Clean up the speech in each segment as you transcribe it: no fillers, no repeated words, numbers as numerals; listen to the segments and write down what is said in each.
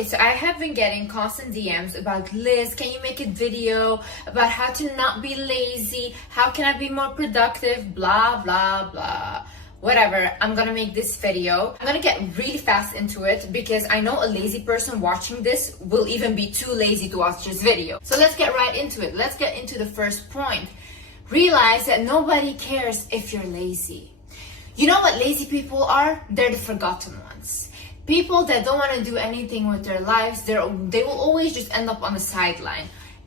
Okay, so I have been getting constant DMs about, Liz, can you make a video about how to not be lazy? How can I be more productive? Blah, blah, blah. Whatever, I'm gonna make this video. I'm gonna get really fast into it because I know a lazy person watching this will even be too lazy to watch this video. So let's get right into it. Let's get into the first point. Realize that nobody cares if you're lazy. You know what lazy people are? They're the forgotten ones. People that don't want to do anything with their lives, they will always just end up on the sideline.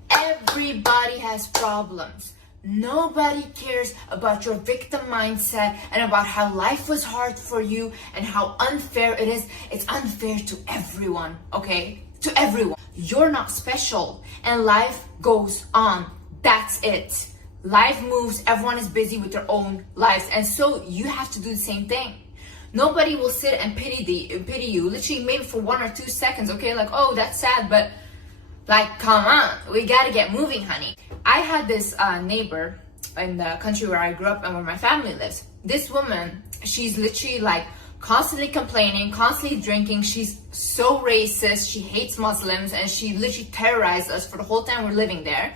Everybody has problems. Nobody cares about your victim mindset and about how life was hard for you and how unfair it is. It's unfair to everyone, okay? To everyone. You're not special and life goes on. That's it. Life moves, everyone is busy with their own lives, and so you have to do the same thing. Nobody will sit and pity you, literally maybe for 1 or 2 seconds, okay? Like, oh, that's sad, but like, come on, we gotta get moving, honey. I had this neighbor in the country where I grew up and where my family lives. This woman, she's literally like constantly complaining, constantly drinking. She's so racist. She hates Muslims and she literally terrorized us for the whole time we're living there.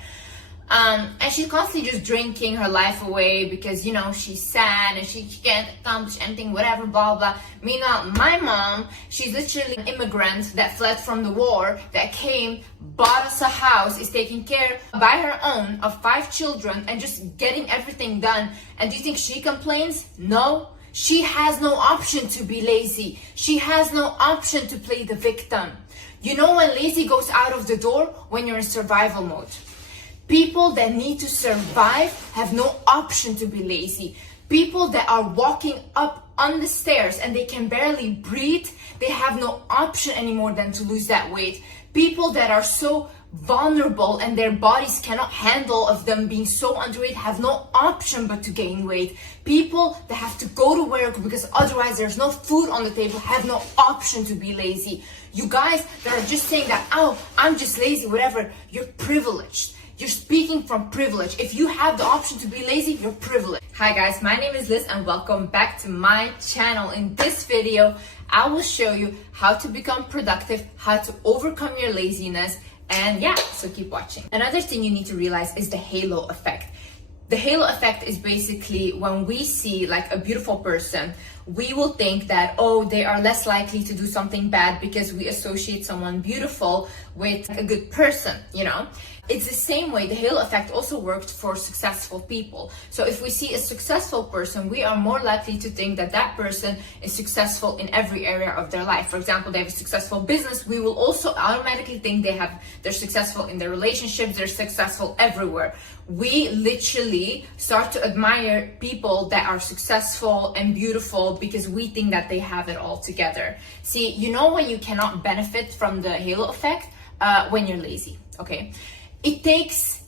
And she's constantly just drinking her life away because, you know, she's sad and she can't accomplish anything, whatever, blah, blah. Meanwhile, my mom, she's literally an immigrant that fled from the war, that came, bought us a house, is taking care by her own of 5 children and just getting everything done. And do you think she complains? No. She has no option to be lazy. She has no option to play the victim. You know when lazy goes out of the door? When you're in survival mode. People that need to survive have no option to be lazy. People that are walking up on the stairs and they can barely breathe, they have no option anymore than to lose that weight. People that are so vulnerable and their bodies cannot handle of them being so underweight have no option but to gain weight. People that have to go to work because otherwise there's no food on the table have no option to be lazy. You guys that are just saying that, oh, I'm just lazy, whatever, you're privileged. You're speaking from privilege. If you have the option to be lazy, you're privileged. Hi guys, my name is Liz and welcome back to my channel. In this video, I will show you how to become productive, how to overcome your laziness, and yeah, so keep watching. Another thing you need to realize is the halo effect. The halo effect is basically when we see like a beautiful person, we will think that, oh, they are less likely to do something bad because we associate someone beautiful with a good person, you know? It's the same way the halo effect also worked for successful people. So if we see a successful person, we are more likely to think that that person is successful in every area of their life. For example, they have a successful business, we will also automatically think they're successful in their relationships, they're successful everywhere. We literally start to admire people that are successful and beautiful because we think that they have it all together. See, you know when you cannot benefit from the halo effect? When you're lazy, okay? It takes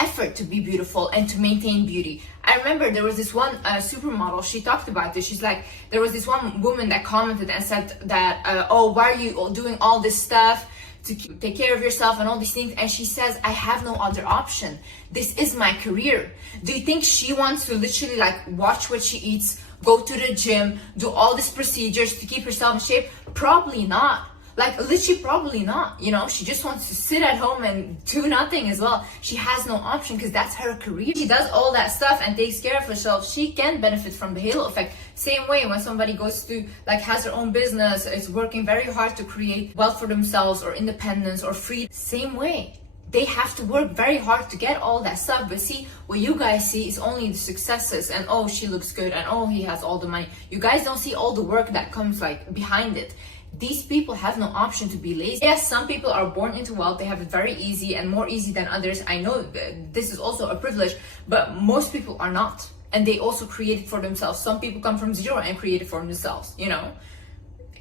effort to be beautiful and to maintain beauty. I remember there was this one supermodel, she talked about this. She's like, there was this one woman that commented and said that, oh, why are you doing all this stuff to take care of yourself and all these things? And she says, I have no other option. This is my career. Do you think she wants to literally like watch what she eats, go to the gym, do all these procedures to keep herself in shape? Probably not. Like, literally probably not, you know? She just wants to sit at home and do nothing as well. She has no option because that's her career. She does all that stuff and takes care of herself. She can benefit from the halo effect. Same way when somebody goes to, like, has their own business, is working very hard to create wealth for themselves or independence or freedom. Same way. They have to work very hard to get all that stuff. But see, what you guys see is only the successes and, oh, she looks good and, oh, he has all the money. You guys don't see all the work that comes, like, behind it. These people have no option to be lazy. Yes, some people are born into wealth. They have it very easy and more easy than others. I know this is also a privilege, but most people are not. And they also create it for themselves. Some people come from zero and create it for themselves, you know?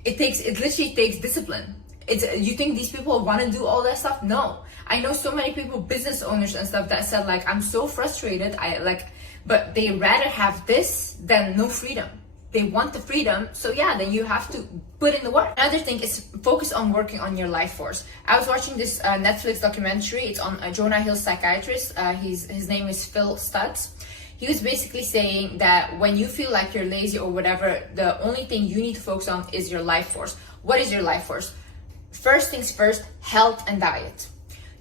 It literally takes discipline. You think these people want to do all that stuff? No. I know so many people, business owners and stuff, that said like, I'm so frustrated. But they rather have this than no freedom. They want the freedom, so yeah, then you have to put in the work. Another thing is focus on working on your life force. I was watching this Netflix documentary. It's on Jonah Hill's psychiatrist. His name is Phil Stutz. He was basically saying that when you feel like you're lazy or whatever, the only thing you need to focus on is your life force. What is your life force? first things first, health and diet.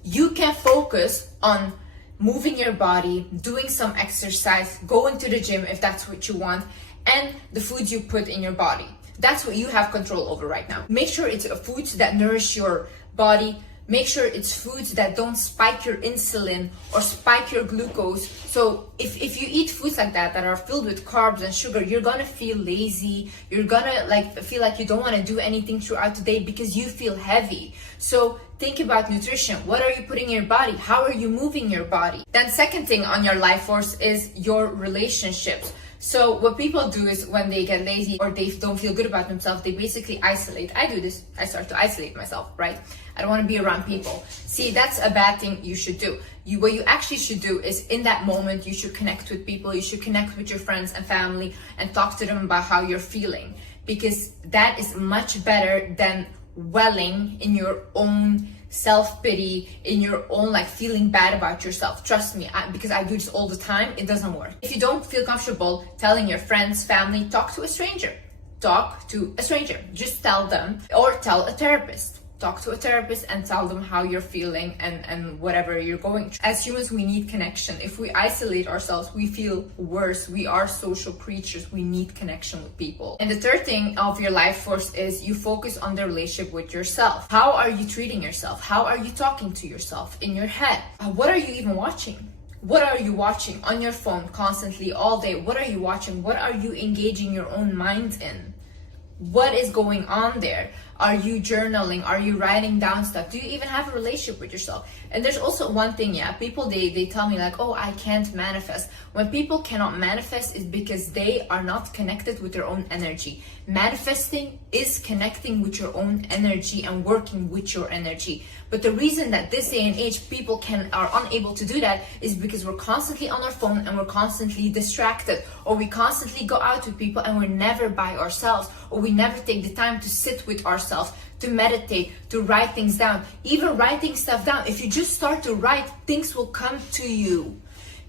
You can focus on moving your body, doing some exercise, going to the gym if that's what you want, and the foods you put in your body. That's what you have control over right now. Make sure it's foods that nourish your body. Make sure it's foods that don't spike your insulin or spike your glucose. So if you eat foods like that are filled with carbs and sugar, you're gonna feel lazy. You're gonna feel like you don't want to do anything throughout the day because you feel heavy. So think about nutrition. What are you putting in your body? How are you moving your body? Then second thing on your life force is your relationships. So what people do is when they get lazy or they don't feel good about themselves, they basically isolate. I do this. I start to isolate myself, right? I don't want to be around people. See, that's a bad thing you should do. What you actually should do is in that moment, you should connect with people. You should connect with your friends and family and talk to them about how you're feeling, because that is much better than dwelling in your own self-pity, in your own feeling bad about yourself. Trust me, because I do this all the time, it doesn't work. If you don't feel comfortable telling your friends, family, talk to a stranger. Talk to a stranger. Just tell them, or tell a therapist. Talk to a therapist and tell them how you're feeling and whatever you're going through. As humans, we need connection. If we isolate ourselves, we feel worse. We are social creatures. We need connection with people. And the third thing of your life force is you focus on the relationship with yourself. How are you treating yourself? How are you talking to yourself in your head? What are you even watching? What are you watching on your phone constantly all day? What are you watching? What are you engaging your own mind in? What is going on there? Are you journaling? Are you writing down stuff? Do you even have a relationship with yourself? And there's also one thing, people, they tell me oh, I can't manifest. When people cannot manifest, is because they are not connected with their own energy. Manifesting is connecting with your own energy and working with your energy. But the reason that this day and age people are unable to do that is because we're constantly on our phone and we're constantly distracted, or we constantly go out with people and we're never by ourselves, or we never take the time to sit with ourselves, to meditate, to write things down. Even writing stuff down, if you just start to write, things will come to you.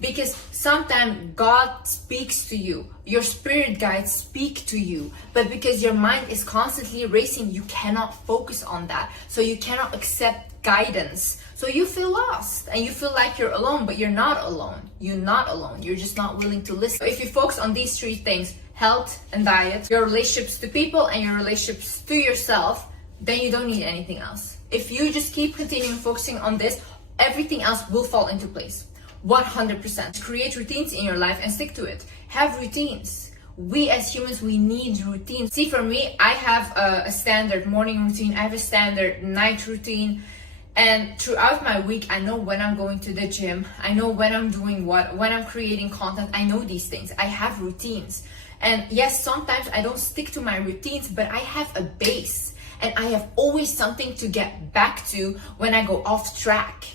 Because sometimes God speaks to you, your spirit guides speak to you, but because your mind is constantly racing, you cannot focus on that. So you cannot accept guidance. So you feel lost and you feel like you're alone, but you're not alone. You're not alone. You're just not willing to listen. So if you focus on these three things, health and diet, your relationships to people and your relationships to yourself, then you don't need anything else. If you just keep continuing focusing on this, everything else will fall into place. 100%. Create routines in your life and stick to it. Have routines. We as humans, we need routines. See, for me, I have a standard morning routine. I have a standard night routine. And throughout my week, I know when I'm going to the gym. I know when I'm doing what, when I'm creating content. I know these things. I have routines. And yes, sometimes I don't stick to my routines, but I have a base. And I have always something to get back to when I go off track.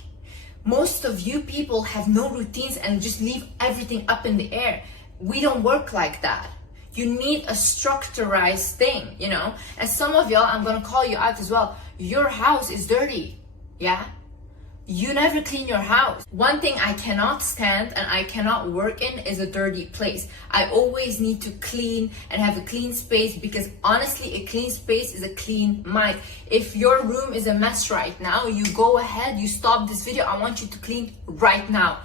Most of you people have no routines and just leave everything up in the air. We don't work like that. You need a structurized thing, And some of y'all, I'm gonna call you out as well. Your house is dirty, You never clean your house. One thing I cannot stand and I cannot work in is a dirty place. I always need to clean and have a clean space, because honestly, a clean space is a clean mind. If your room is a mess right now, you go ahead, you stop this video. I want you to clean right now.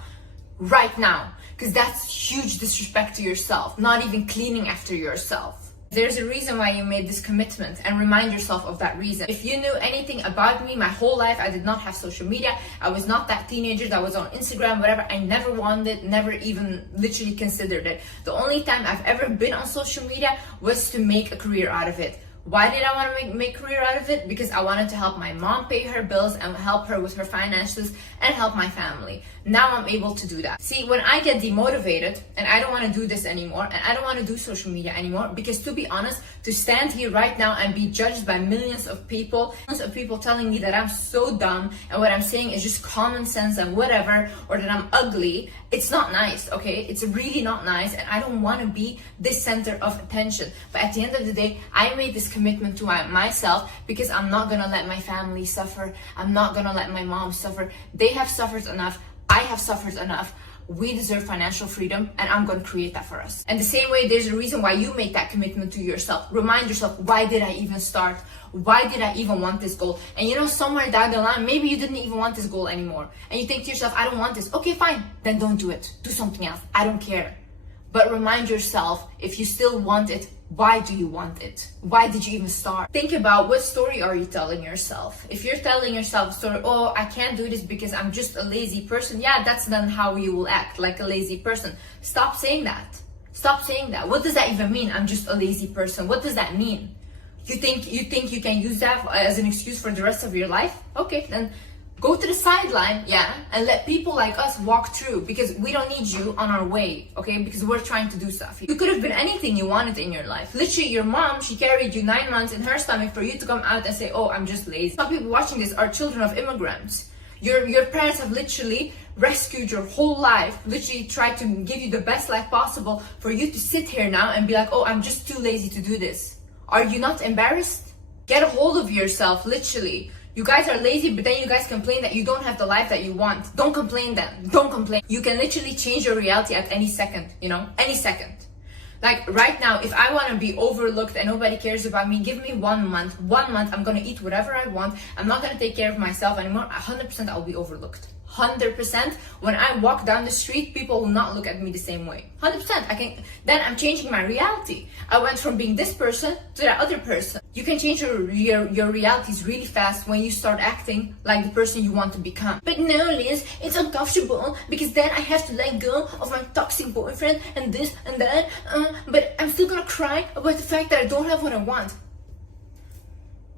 Right now. Because that's huge disrespect to yourself. Not even cleaning after yourself. There's a reason why you made this commitment, and remind yourself of that reason. If you knew anything about me, my whole life, I did not have social media. I was not that teenager that was on Instagram, whatever. I never wanted, never even literally considered it. The only time I've ever been on social media was to make a career out of it. Why did I want to make a career out of it? Because I wanted to help my mom pay her bills and help her with her finances and help my family. Now I'm able to do that. See, when I get demotivated and I don't want to do this anymore and I don't want to do social media anymore, because to be honest, to stand here right now and be judged by millions of people telling me that I'm so dumb and what I'm saying is just common sense and whatever, or that I'm ugly, it's not nice, okay? It's really not nice, and I don't want to be this center of attention. But at the end of the day, I made this commitment to myself, because I'm not gonna let my family suffer. I'm not gonna let my mom suffer. They have suffered enough. I have suffered enough. we deserve financial freedom, and I'm going to create that for us. And the same way, there's a reason why you make that commitment to yourself. Remind yourself, why did I even start? Why did I even want this goal? And you know, somewhere down the line, maybe you didn't even want this goal anymore. And you think to yourself, I don't want this. Okay, fine. Then don't do it. Do something else. I don't care. But remind yourself, if you still want it, why do you want it? Why did you even start? Think about, what story are you telling yourself? If you're telling yourself a story, oh, I can't do this because I'm just a lazy person. Yeah, that's then how you will act, like a lazy person. Stop saying that. Stop saying that. What does that even mean? I'm just a lazy person. What does that mean? You think you can use that as an excuse for the rest of your life? Okay, then go to the sideline, yeah, and let people like us walk through, because we don't need you on our way, okay? Because we're trying to do stuff. You could have been anything you wanted in your life. Literally, your mom, she carried you 9 months in her stomach for you to come out and say, oh, I'm just lazy. Some people watching this are children of immigrants. Your parents have literally rescued your whole life, literally tried to give you the best life possible for you to sit here now and be like, oh, I'm just too lazy to do this. Are you not embarrassed? Get a hold of yourself, literally. You guys are lazy, but then you guys complain that you don't have the life that you want. Don't complain then. Don't complain. You can literally change your reality at any second, you know? Any second. Like right now, if I want to be overlooked and nobody cares about me, give me 1 month. 1 month, I'm going to eat whatever I want. I'm not going to take care of myself anymore. 100% I'll be overlooked. 100%. When I walk down the street, people will not look at me the same way. 100%. Then I'm changing my reality. I went from being this person to that other person. You can change your realities really fast when you start acting like the person you want to become. But no, Liz, it's uncomfortable because then I have to let go of my toxic boyfriend and this and that. But I'm still gonna cry about the fact that I don't have what I want.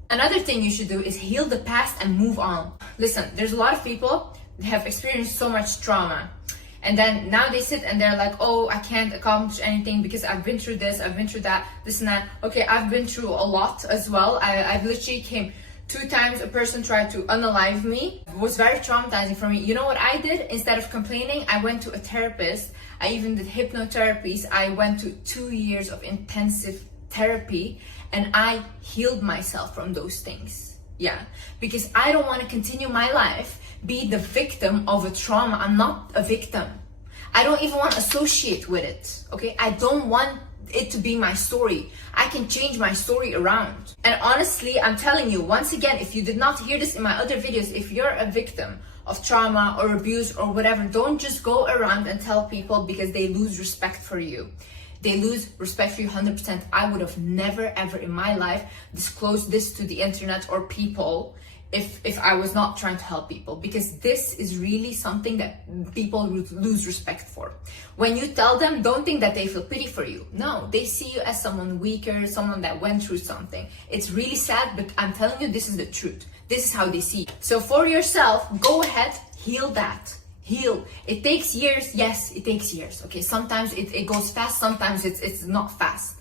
Another thing you should do is heal the past and move on. Listen, there's a lot of people that have experienced so much trauma. And then now they sit and they're like, oh, I can't accomplish anything because I've been through this, I've been through that, this and that. Okay, I've been through a lot as well. I've literally came 2 times, a person tried to unalive me. It was very traumatizing for me. You know what I did? Instead of complaining, I went to a therapist. I even did hypnotherapies. I went to 2 years of intensive therapy and I healed myself from those things. Yeah, because I don't want to continue my life be the victim of a trauma. I'm not a victim. I don't even want to associate with it, okay? I don't want it to be my story. I can change my story around. And honestly, I'm telling you, once again, if you did not hear this in my other videos, if you're a victim of trauma or abuse or whatever, don't just go around and tell people because they lose respect for you. They lose respect for you 100%. I would have never ever in my life disclosed this to the internet or people if I was not trying to help people, because this is really something that people lose respect for. When you tell them, don't think that they feel pity for you. No, they see you as someone weaker, someone that went through something. It's really sad, but I'm telling you, this is the truth. This is how they see you. So for yourself, go ahead, heal that. Heal. It takes years. Yes, it takes years. Okay, sometimes it goes fast, sometimes it's not fast.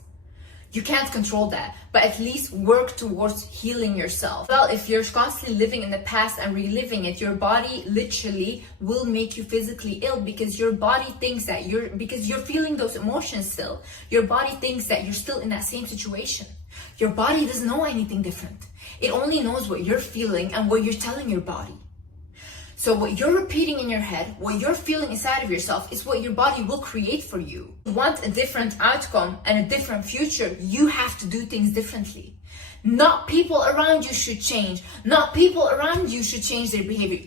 You can't control that, but at least work towards healing yourself. Well, if you're constantly living in the past and reliving it, your body literally will make you physically ill, because your body thinks that because you're feeling those emotions still. Your body thinks that you're still in that same situation. Your body doesn't know anything different. It only knows what you're feeling and what you're telling your body. So what you're repeating in your head, what you're feeling inside of yourself, is what your body will create for you. If you want a different outcome and a different future, you have to do things differently. Not people around you should change. Not people around you should change their behavior.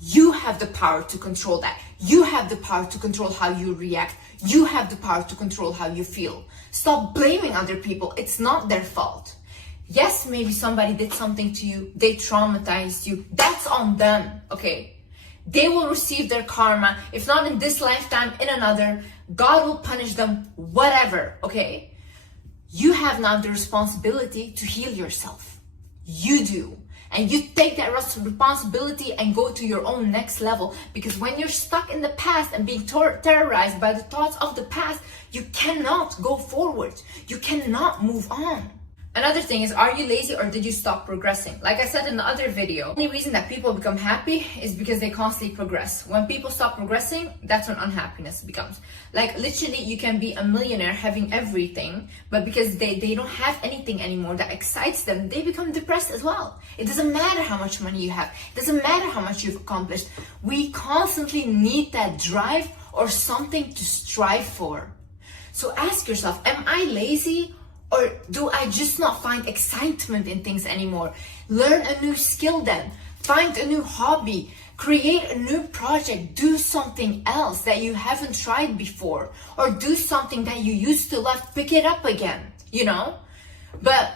You have the power to control that. You have the power to control how you react. You have the power to control how you feel. Stop blaming other people. It's not their fault. Yes, maybe somebody did something to you, they traumatized you, that's on them, okay? They will receive their karma, if not in this lifetime, in another. God will punish them, whatever, okay? You have now the responsibility to heal yourself. You do. And you take that responsibility and go to your own next level, because when you're stuck in the past and being terrorized by the thoughts of the past, you cannot go forward. You cannot move on. Another thing is, are you lazy or did you stop progressing? Like I said in the other video, the only reason that people become happy is because they constantly progress. When people stop progressing, that's when unhappiness becomes. Like literally, you can be a millionaire having everything, but because they don't have anything anymore that excites them, they become depressed as well. It doesn't matter how much money you have. It doesn't matter how much you've accomplished. We constantly need that drive or something to strive for. So ask yourself, am I lazy? Or do I just not find excitement in things anymore? Learn a new skill then. Find a new hobby. Create a new project. Do something else that you haven't tried before. Or do something that you used to love. Pick it up again, you know? But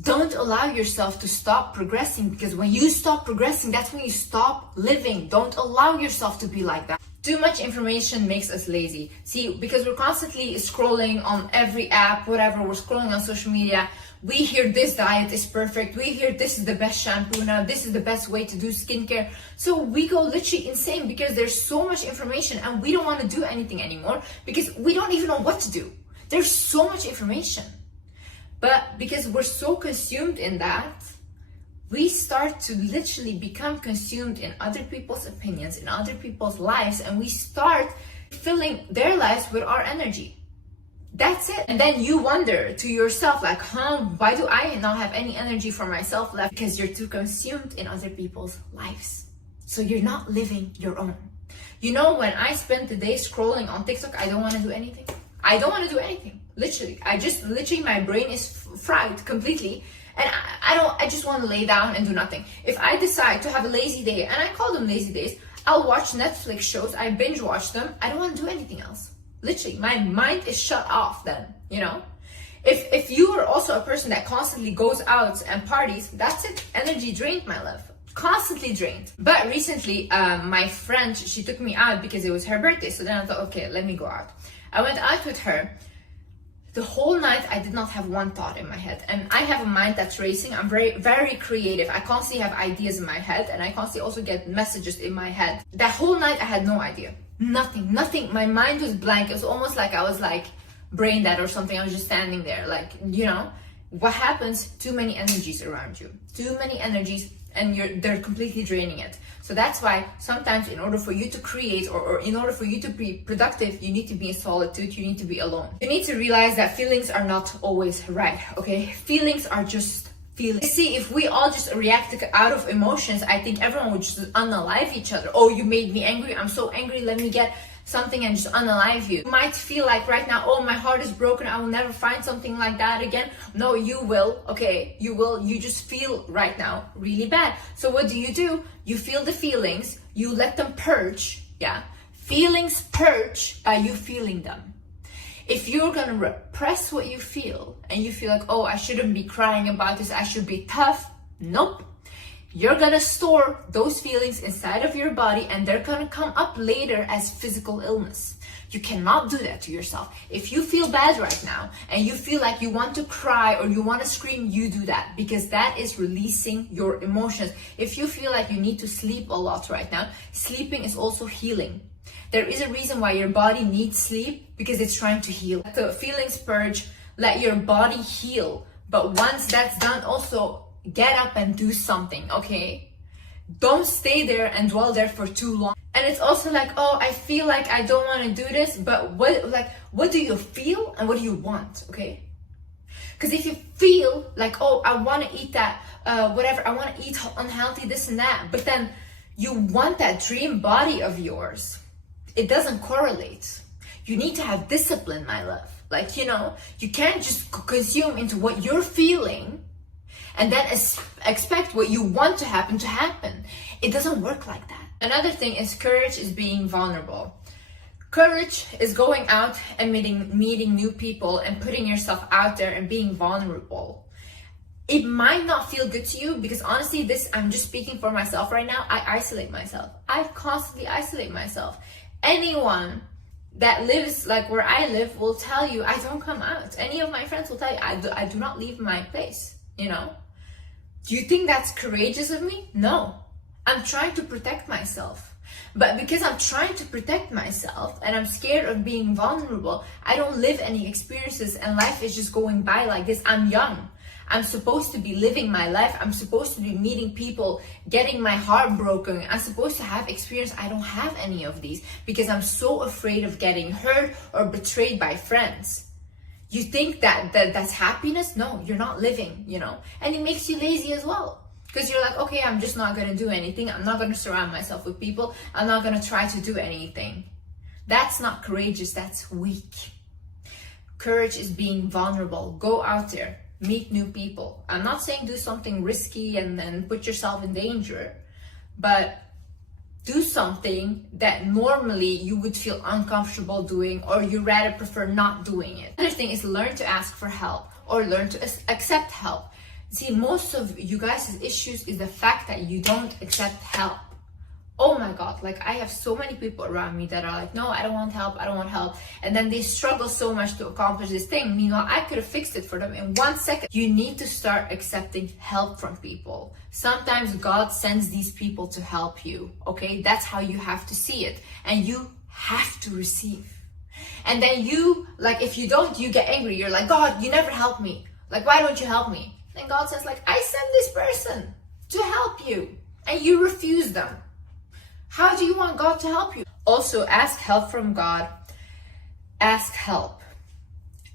don't allow yourself to stop progressing, because when you stop progressing, that's when you stop living. Don't allow yourself to be like that. Too much information makes us lazy. See, because we're constantly scrolling on every app, whatever, we're scrolling on social media. We hear this diet is perfect. We hear this is the best shampoo now. This is the best way to do skincare. So we go literally insane because there's so much information and we don't want to do anything anymore because we don't even know what to do. There's so much information. But because we're so consumed in that, we start to literally become consumed in other people's opinions, in other people's lives, and we start filling their lives with our energy. That's it. And then you wonder to yourself, like, why do I not have any energy for myself left? Because you're too consumed in other people's lives. So you're not living your own. You know, when I spend the day scrolling on TikTok, I don't want to do anything. I don't want to do anything. Literally. My brain is fried completely. And I just want to lay down and do nothing. If I decide to have a lazy day, and I call them lazy days, I'll watch Netflix shows, I binge watch them. I don't want to do anything else. Literally, my mind is shut off then, you know? If you are also a person that constantly goes out and parties, that's it. Energy drained, my love. Constantly drained. But recently, my friend, she took me out because it was her birthday. So then I thought, okay, let me go out. I went out with her. The whole night, I did not have one thought in my head. And I have a mind that's racing. I'm very, very creative. I constantly have ideas in my head. And I constantly also get messages in my head. That whole night, I had no idea. Nothing. My mind was blank. It was almost like I was like brain dead or something. I was just standing there. Like, you know, what happens? Too many energies around you. Too many energies. And they're completely draining it. So that's why sometimes in order for you to create or in order for you to be productive, you need to be in solitude, you need to be alone. You need to realize that feelings are not always right, okay? Feelings are just feelings. See, if we all just react out of emotions, I think everyone would just unalive each other. Oh, you made me angry, I'm so angry, let me get something and just unalive you. You might feel like right now, oh, my heart is broken, I will never find something like that again. No, you will, okay? You will, you just feel right now really bad. So what do? You feel the feelings, you let them purge, yeah? Feelings purge by you feeling them. If you're gonna repress what you feel and you feel like, oh, I shouldn't be crying about this, I should be tough, nope. You're gonna store those feelings inside of your body and they're gonna come up later as physical illness. You cannot do that to yourself. If you feel bad right now and you feel like you want to cry or you want to scream, you do that because that is releasing your emotions. If you feel like you need to sleep a lot right now, sleeping is also healing. There is a reason why your body needs sleep because it's trying to heal. Let the feelings purge, let your body heal. But once that's done, also get up and do something, okay? Don't stay there and dwell there for too long. And it's also like, oh, I feel like I don't want to do this, but what do you feel and what do you want, okay? Because if you feel like, oh, I want to eat that, whatever, I want to eat unhealthy, this and that, but then you want that dream body of yours, it doesn't correlate. You need to have discipline, my love. Like, you know, you can't just consume into what you're feeling and then expect what you want to happen. It doesn't work like that. Another thing is courage is being vulnerable. Courage is going out and meeting new people and putting yourself out there and being vulnerable. It might not feel good to you because honestly, I'm just speaking for myself right now. I isolate myself. I constantly isolate myself. Anyone that lives like where I live will tell you I don't come out. Any of my friends will tell you I do not leave my place, you know? Do you think that's courageous of me? No. I'm trying to protect myself. But because I'm trying to protect myself and I'm scared of being vulnerable, I don't live any experiences and life is just going by like this. I'm young. I'm supposed to be living my life. I'm supposed to be meeting people, getting my heart broken. I'm supposed to have experience. I don't have any of these because I'm so afraid of getting hurt or betrayed by friends. You think that's happiness? No, you're not living, you know. And it makes you lazy as well. Because you're like, okay, I'm just not going to do anything. I'm not going to surround myself with people. I'm not going to try to do anything. That's not courageous. That's weak. Courage is being vulnerable. Go out there. Meet new people. I'm not saying do something risky and then put yourself in danger. But do something that normally you would feel uncomfortable doing, or you rather prefer not doing it. Another thing is learn to ask for help or learn to accept help. See, most of you guys' issues is the fact that you don't accept help. Oh my God, like I have so many people around me that are like, no, I don't want help, I don't want help. And then they struggle so much to accomplish this thing. Meanwhile, I could have fixed it for them in 1 second. You need to start accepting help from people. Sometimes God sends these people to help you, okay? That's how you have to see it. And you have to receive. And then you, like, if you don't, you get angry. You're like, God, you never help me. Like, why don't you help me? Then God says, like, I sent this person to help you. And you refuse them. How do you want God to help you? Also, ask help from God. Ask help.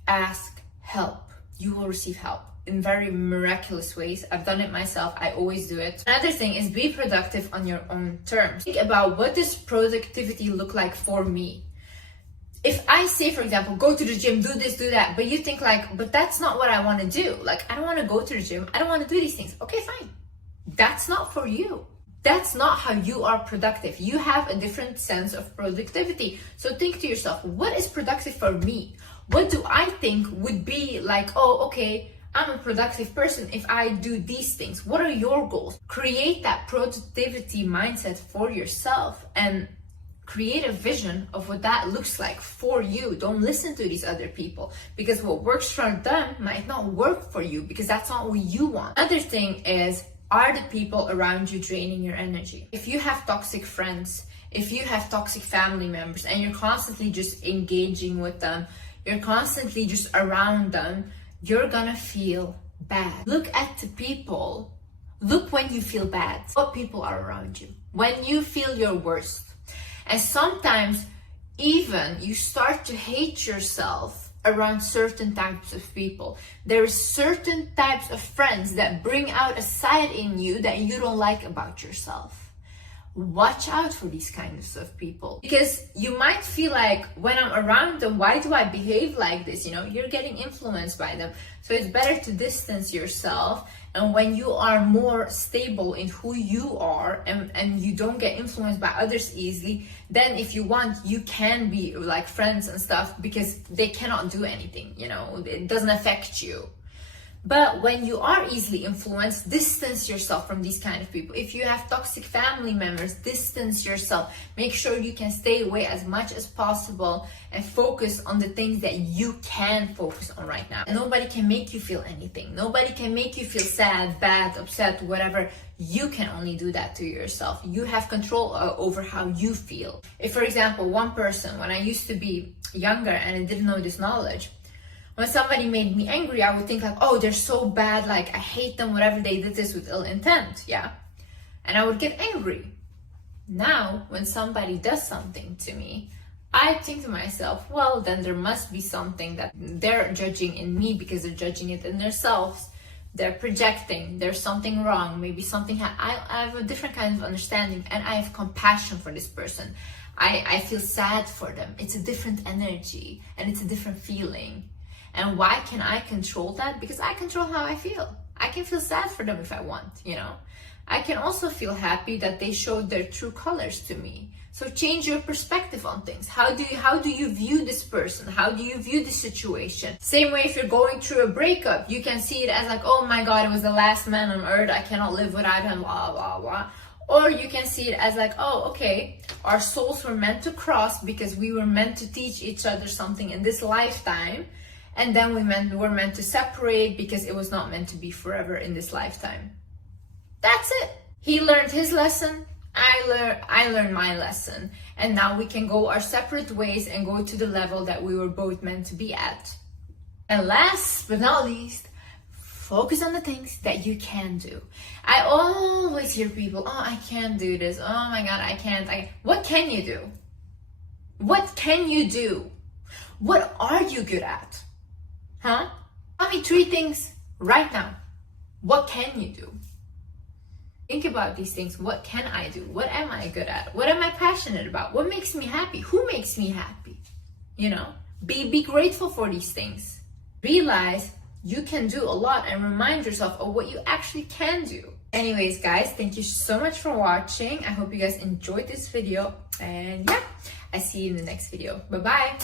Ask help. You will receive help in very miraculous ways. I've done it myself. I always do it. Another thing is be productive on your own terms. Think about what does productivity look like for me. If I say, for example, go to the gym, do this, do that, but you think like, but that's not what I want to do. Like, I don't want to go to the gym. I don't want to do these things. Okay, fine. That's not for you. That's not how you are productive. You have a different sense of productivity. So think to yourself, what is productive for me? What do I think would be like, oh, okay, I'm a productive person if I do these things. What are your goals? Create that productivity mindset for yourself and create a vision of what that looks like for you. Don't listen to these other people because what works for them might not work for you because that's not what you want. Another thing is, are the people around you draining your energy? If you have toxic friends, if you have toxic family members and you're constantly just engaging with them, you're constantly just around them, you're gonna feel bad. Look at the people. Look when you feel bad. What people are around you? When you feel your worst. And sometimes even you start to hate yourself around certain types of people. There is certain types of friends that bring out a side in you that you don't like about yourself. Watch out for these kinds of people because you might feel like when I'm around them, why do I behave like this? You know, you're getting influenced by them. So it's better to distance yourself. And when you are more stable in who you are and you don't get influenced by others easily, then if you want, you can be like friends and stuff because they cannot do anything, you know, it doesn't affect you. But when you are easily influenced, distance yourself from these kind of people. If you have toxic family members, distance yourself. Make sure you can stay away as much as possible and focus on the things that you can focus on right now. And nobody can make you feel anything. Nobody can make you feel sad, bad, upset, whatever. You can only do that to yourself. You have control over how you feel. If, for example, one person, when I used to be younger and I didn't know this knowledge, when somebody made me angry, I would think like, oh, they're so bad, like I hate them, whatever, they did this with ill intent, yeah? And I would get angry. Now, when somebody does something to me, I think to myself, well, then there must be something that they're judging in me because they're judging it in themselves. They're projecting, there's something wrong, maybe something, I have a different kind of understanding and I have compassion for this person. I feel sad for them. It's a different energy and it's a different feeling. And why can I control that? Because I control how I feel. I can feel sad for them if I want, you know. I can also feel happy that they showed their true colors to me. So change your perspective on things. How do you view this person? How do you view this situation? Same way if you're going through a breakup, you can see it as like, oh my God, it was the last man on earth. I cannot live without him, blah, blah, blah. Or you can see it as like, oh, okay, our souls were meant to cross because we were meant to teach each other something in this lifetime. And then we're meant to separate because it was not meant to be forever in this lifetime. That's it. He learned his lesson. I learned my lesson. And now we can go our separate ways and go to the level that we were both meant to be at. And last but not least, Focus on the things that you can do. I always hear people, oh, I can't do this. Oh my God, I can't. What can you do? What can you do? What are you good at? Huh? Tell me 3 things right now. What can you do? Think about these things. What can I do? What am I good at? What am I passionate about? What makes me happy? Who makes me happy? You know, be grateful for these things. Realize you can do a lot and remind yourself of what you actually can do. Anyways, guys, thank you so much for watching. I hope you guys enjoyed this video. And yeah, I see you in the next video. Bye-bye.